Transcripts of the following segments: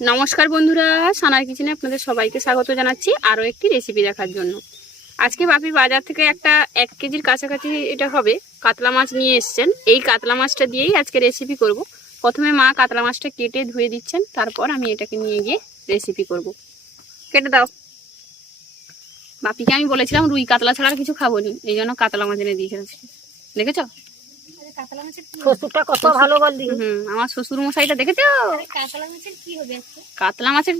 নমস্কার বন্ধুরা, সানার কিচেনে আপনাদের সবাইকে স্বাগত জানাচ্ছি আরও একটি রেসিপি দেখার জন্য। আজকে বাপি বাজার থেকে একটা এক কেজির কাছাকাছি এটা হবে, কাতলা মাছ নিয়ে এসছেন। এই কাতলা মাছটা দিয়েই আজকে রেসিপি করব। প্রথমে মা কাতলা মাছটা কেটে ধুয়ে দিচ্ছেন, তারপর আমি এটাকে নিয়ে গিয়ে রেসিপি করব। কেটে দাও। বাপিকে আমি বলেছিলাম রুই কাতলা ছাড়া আর কিছু খাব নি, এই জন্য কাতলা মাছ এনে দিয়েছে দেখেছ? শ্বশুরটা কত ভালো বললি। আমার শ্বশুর মশাইটা দেখেছ? কাতলা মাছের কি হবে কাতলা মাছের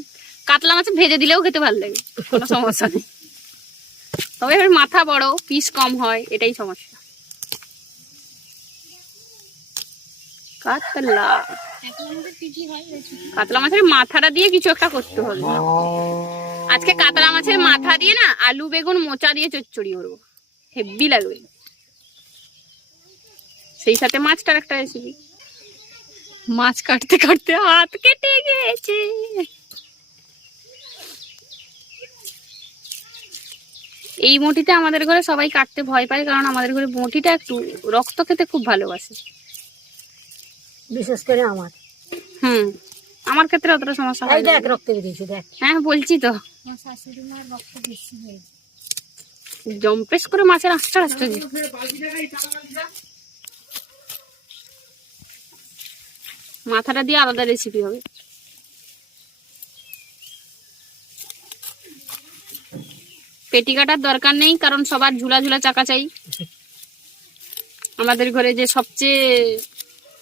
কাতলা মাছের ভেজে দিলেও খেতে ভালো লাগে। কোনো সমস্যা নেই। তবে এবার মাথা বড় পিস কম হয় এটাই সমস্যা। কাতলা। মাছের হয়? কাতলা মাছের মাথাটা দিয়ে কিছু একটা করতে হবে। আজকে কাতলা মাছের মাথা দিয়ে না আলু বেগুন মোচা দিয়ে চচ্চড়ি করব। হেভি লাগবে। সেই সাথে মাছটার একটা রেসিপি মাছ কাটতে কাটতে হাত কেটে গেছে। এই বটিটা আমাদের ঘরে সবাই কাটতে ভয় পায় কারণ আমাদের ঘরে বটিটা একটু রক্ত খেতে খুব ভালোবাসে। বিশেষ করে আমার। হুম আমার ক্ষেত্রে অতটা সমস্যা হয় দেখ রক্ত বেরিয়েছে দেখ। হ্যাঁ বলছি তো। আমার শাশুড়ি মার রক্ত বেশি হয়ে জম্পেস করে মাছের আস্তে আস্তে মাথাটা দিয়ে আলাদা রেসিপি হবে। পেটি কাটার দরকার নেই, কারণ সবার ঝুলা ঝুলা চাকা চাই। আমাদের ঘরে যে সবচেয়ে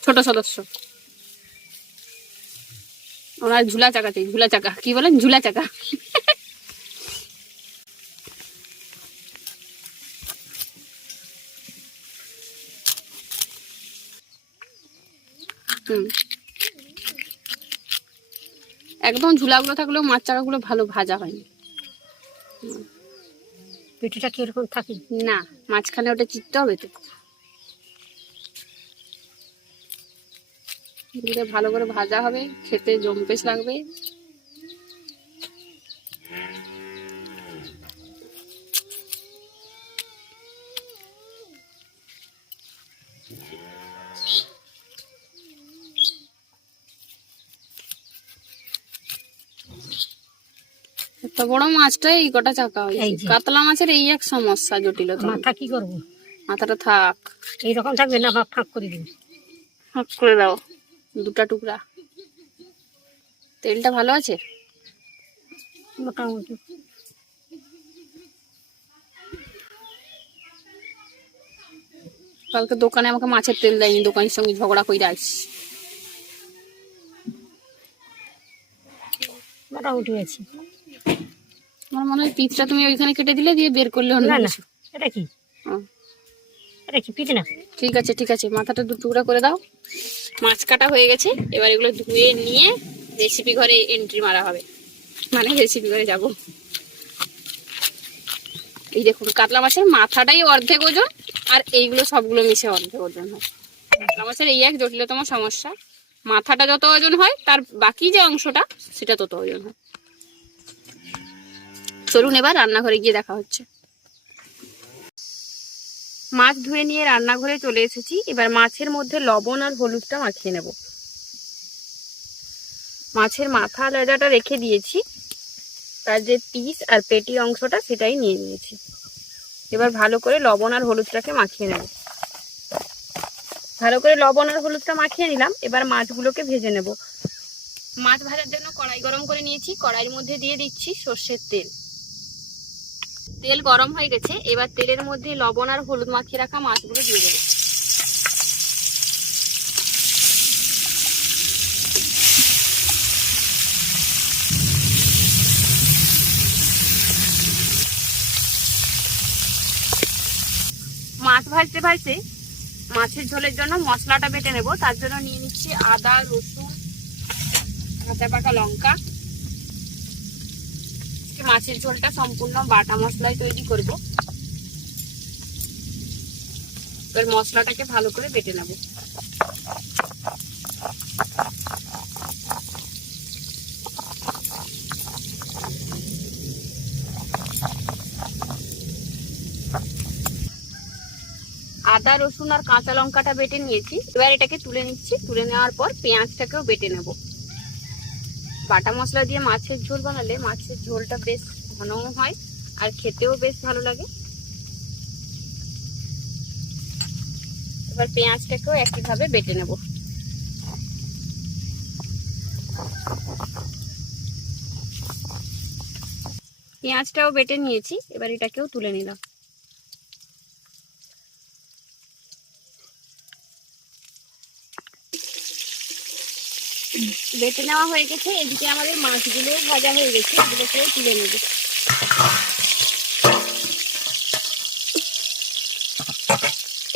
ছোট সদস্য। ওনার ঝুলা চাকা চাই, ঝুলা চাকা। কি বলেন? ঝুলা চাকা। হুম। একদম ঝুলাগুলো থাকলেও মাছ চাকাগুলো ভালো ভাজা হয়নি। পেটিটা কীরকম থাকে? না মাঝখানে ওটা চিটতে হবে তো। ভালো করে ভাজা হবে খেতে জম্পেশ লাগবে। এত বড় মাছটা এই কটা চাকা হয়েছে? কাতলা মাছের এই এক সমস্যা জটিলতা মাথা কি করব? মাথাটা থাক। এইরকম থাকবে না ভাব ফাঁক করে দিবি। ফাঁক করে দাও। দুটা টুকরা। তেলটা ভালো আছে? মোটামুটি। কালকে দোকানে আমাকে মাছের তেল দেয়নি দোকানের সঙ্গে ঝগড়া করে আসি মোটামুটি আছে আমার মনে হয় পিঠটা তুমি ওইখানে কেটে দিলে দিয়ে বের করলে অন্য কিছু। এটা কি? এটা কি? না? ঠিক আছে ঠিক আছে। মাথাটা দু টুকরা করে দাও। মাছ কাটা হয়ে গেছে। এবার এগুলো ধুয়ে নিয়ে রেসিপি ঘরে এন্ট্রি মারা হবে। মানে রেসিপি ঘরে যাব। এই দেখুন কাতলা মাছের মাথাটাই অর্ধেক ওজন আর এইগুলো সবগুলো মিশে অর্ধেক ওজন হয়। কাতলা মাছের এই এক জটিলতম সমস্যা। মাথাটা যত ওজন হয় তার বাকি যে অংশটা সেটা তত ওজন হয়। চলুন এবার রান্নাঘরে গিয়ে দেখা হচ্ছে। মাছ ধুয়ে নিয়ে রান্নাঘরে চলে এসেছি। এবার মাছের মধ্যে লবণ আর হলুদটা মাখিয়ে নেব। মাছের মাথা লেজাটা রেখে দিয়েছি। তার যে পিস আর পেটি অংশটা সেটাই নিয়ে নিয়েছি। এবার ভালো করে লবণ আর হলুদটাকে মাখিয়ে নেব। ভালো করে লবণ আর হলুদটা মাখিয়ে নিলাম। এবার মাছগুলোকে ভেজে নেব। মাছ ভাজার জন্য কড়াই গরম করে নিয়েছি। কড়াইয়ের মধ্যে দিয়ে দিচ্ছি সর্ষের তেল। তেল গরম হয়ে গেছে, এবার তেলের মধ্যে লবণ আর হলুদ মাখিয়ে রাখা মাছগুলো দিয়ে দেবো। মাছ ভাজতে ভাজতে মাছের ঝোলের জন্য মশলাটা বেটে নেব, তার জন্য নিয়ে নিচ্ছি আদা, রসুন কাঁচা পাকা লঙ্কা। মাছের ঝোলটা সম্পূর্ণ বাটা মশলায় তৈরি করব। এবার মশলাটাকে ভালো করে বেটে নেব। আদা, রসুন আর কাঁচা লঙ্কাটা বেটে নিয়েছি। এবার এটাকে তুলে নিচ্ছি। তুলে নেওয়ার পর পেঁয়াজটাকেও বেটে নেব। বাটা মশলা দিয়ে মাছের ঝোল বানালে মাছের ঝোলটা বেশ ঘনও হয় আর খেতেও বেশ ভালো লাগে। এবার পেঁয়াজটাকেও একইভাবে বেটে নেব। পেঁয়াজটাও বেটে নিয়েছি, এবার এটাকেও তুলে নিলাম। বেটে নেওয়া হয়ে গেছে। এদিকে আমাদের মাছগুলো ভাজা হয়ে গেছে এগুলোকেও তুলে নেব।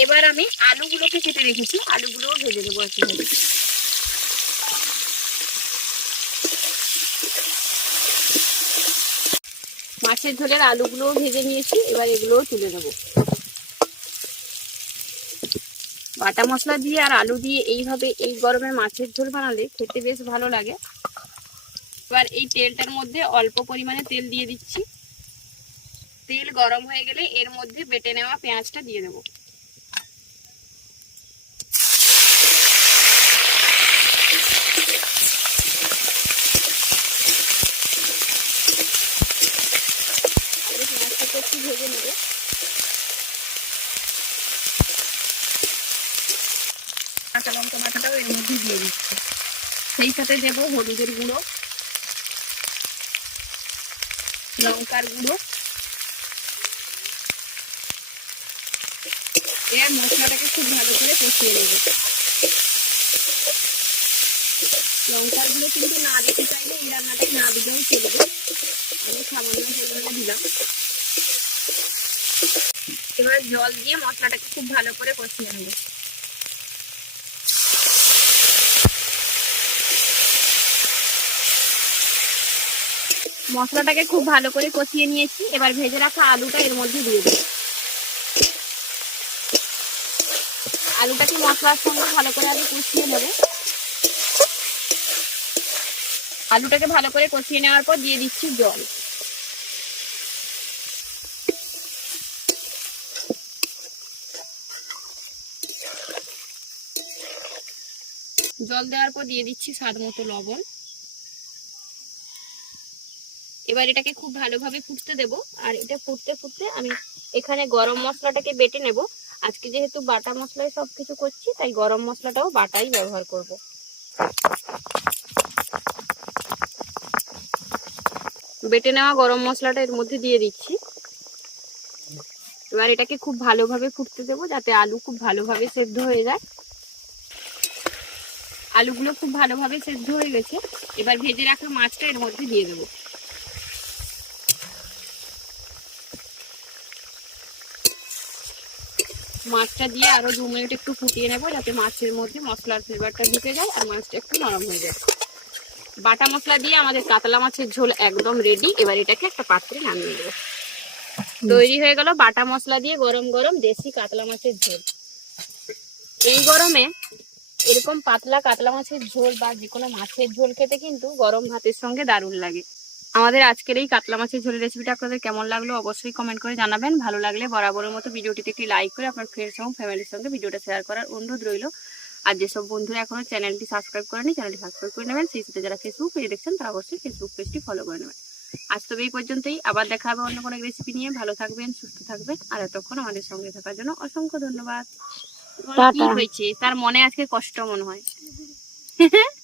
এবার আমি আলুগুলোকে কেটে রেখেছি, আলুগুলোও ভেজে দেবো একটু মাছের ঝোলের আলুগুলোও ভেজে নিয়েছি, এবার এগুলোও তুলে নেব। বাটা মশলা দিয়ে আর আলু দিয়ে এইভাবে এই গরমে মাছের ঝোল বানালে খেতে বেশ ভালো লাগে। এবার এই তেলটার মধ্যে অল্প পরিমাণে তেল দিয়ে দিচ্ছি। তেল গরম হয়ে গেলে এর মধ্যে বেটে নেওয়া পেঁয়াজটা দিয়ে দেবো আগে পেঁয়াজটাকে একটু ভেজে নেবে কাঁচা লঙ্কা বাটাটাও এর মধ্যে দিয়ে দিচ্ছি সেই সাথে দেব হলুদের গুঁড়ো, লঙ্কার গুঁড়ো, এর মশলাটাকে খুব ভালো করে কষিয়ে নেব। লঙ্কার গুঁড়ো কিন্তু না দিতে চাইলে এই রান্নাটাই না দিলেও চলবে। আমি সামান্য পরিমাণে দিলাম। এবার জল দিয়ে মশলাটাকে খুব ভালো করে কষিয়ে নেব। মশলাটাকে খুব ভালো করে কষিয়ে নিয়েছি। এবার ভেজে রাখা আলুটা এর মধ্যে দিয়ে দেবো। আলুটাকে মশলার সঙ্গে ভালো করে আগে কষিয়ে নেবে। আলুটাকে ভালো করে কষিয়ে নেওয়ার পর দিয়ে দিচ্ছি জল। জল দেওয়ার পর দিয়ে দিচ্ছি স্বাদ মতো লবণ। এবার এটাকে খুব ভালোভাবে ফুটতে দেব। আর এটা ফুটতে ফুটতে আমি এখানে গরম মশলাটাকে বেটে নেব। আজকে যেহেতু বাটা মশলায় সব কিছু করছি, তাই গরম মশলাটাও বাটাই ব্যবহার করব। বেটে নেওয়া গরম মশলাটা এর মধ্যে দিয়ে দিচ্ছি। এবার এটাকে খুব ভালোভাবে ফুটতে দেবো যাতে আলু খুব ভালোভাবে সেদ্ধ হয়ে যায়। আলুগুলো খুব ভালোভাবে সেদ্ধ হয়ে গেছে। এবার ভেজে রাখা মাছটা এর মধ্যে দিয়ে দেবো। মাছটা দিয়ে আরও দু মিনিট একটু ফুটিয়ে নেব, যাতে মাছের মধ্যে মশলার ফ্লেভারটা ঢুকে যায় আর মাছটা একটু নরম হয়ে যায়। বাটা মশলা দিয়ে আমাদের কাতলা মাছের ঝোল একদম রেডি এবার এটাকে একটা পাত্রে নামিয়ে দেবো তৈরি হয়ে গেল বাটা মশলা দিয়ে গরম গরম দেশি কাতলা মাছের ঝোল। এই গরমে এরকম পাতলা কাতলা মাছের ঝোল বা যে কোনো মাছের ঝোল খেতে কিন্তু গরম ভাতের সঙ্গে দারুণ লাগে। আমাদের আজকের এই কাতলা মাছের ঝোলের রেসিপিটা আপনাদের কেমন লাগল অবশ্যই কমেন্ট করে জানাবেন। ভালো লাগলে বরাবরের মতো ভিডিওটিতে একটি লাইক করে আপনার ফ্রেন্ডস এবং ফ্যামিলির সঙ্গে ভিডিওটা শেয়ার করার অনুরোধ রইল। আর যেসব বন্ধুরা এখনও চ্যানেলটি সাবস্ক্রাইব করেনি চ্যানেলটি সাবস্ক্রাইব করে নেবেন। সেই সাথে যারা ফেসবুক পেজে দেখছেন তারা অবশ্যই ফেসবুক পেজটি ফলো করে নেবেন। আজ তবে এই পর্যন্তই। আবার দেখা হবে অন্য কোনো রেসিপি নিয়ে। ভালো থাকবেন সুস্থ থাকবেন। আর এতক্ষণ আমাদের সঙ্গে থাকার জন্য অসংখ্য ধন্যবাদ। কি হয়েছে? তার মনে আজকে কষ্ট মনে হয়।